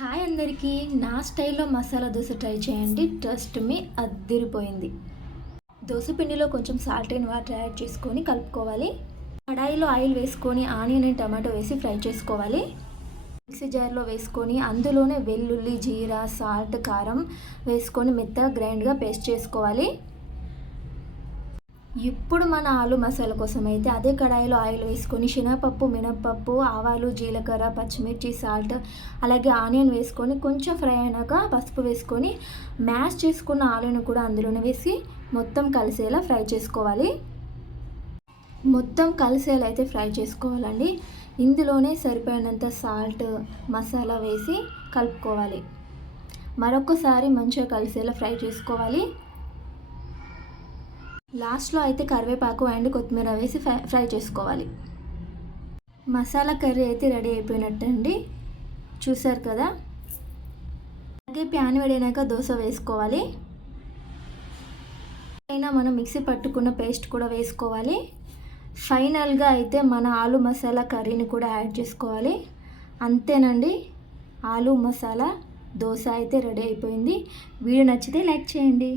Hi అందరికీ, నా స్టైల్లో మసాలా దోశ ట్రై చేయండి. ట్రస్ట్ మీ, అద్దిరిపోయింది. దోశ పిండిలో కొంచెం సాల్ట్ అండ్ వాటర్ యాడ్ చేసుకొని కలుపుకోవాలి. కడాయిలో ఆయిల్ వేసుకొని ఆనియన్ అండ్ టమాటో వేసి ఫ్రై చేసుకోవాలి. మిక్సీ జార్లో వేసుకొని అందులోనే వెల్లుల్లి, జీరా, సాల్ట్, కారం వేసుకొని మెత్తగా గ్రైండ్గా పేస్ట్ చేసుకోవాలి. ఇప్పుడు మన ఆలు మసాలా కోసం అయితే అదే కడాయిలో ఆయిల్ వేసుకొని శనగపప్పు, మినప్పప్పు, ఆవాలు, జీలకర్ర, పచ్చిమిర్చి, సాల్ట్, అలాగే ఆనియన్ వేసుకొని కొంచెం ఫ్రై అయినాక పసుపు వేసుకొని మ్యాష్ చేసుకున్న ఆలును కూడా అందులోనే వేసి మొత్తం కలిసేలా ఫ్రై చేసుకోవాలి. మొత్తం కలిసేలా అయితే ఫ్రై చేసుకోవాలండి. ఇందులోనే సరిపోయినంత సాల్ట్, మసాలా వేసి కలుపుకోవాలి. మరొకసారి మంచిగా కలిసేలా ఫ్రై చేసుకోవాలి. లాస్ట్లో అయితే కరివేపాకు అండ్ కొత్తిమీర వేసి ఫ్రై చేసుకోవాలి. మసాలా కర్రీ అయితే రెడీ అయిపోయినట్టండి, చూసారు కదా. అలాగే ప్యాన్ వేడినాక దోశ వేసుకోవాలి. అయినా మనం మిక్సీ పట్టుకున్న పేస్ట్ కూడా వేసుకోవాలి. ఫైనల్గా అయితే మన ఆలు మసాలా కర్రీని కూడా యాడ్ చేసుకోవాలి. అంతేనండి, ఆలు మసాలా దోశ అయితే రెడీ అయిపోయింది. వీడియో నచ్చితే లైక్ చేయండి.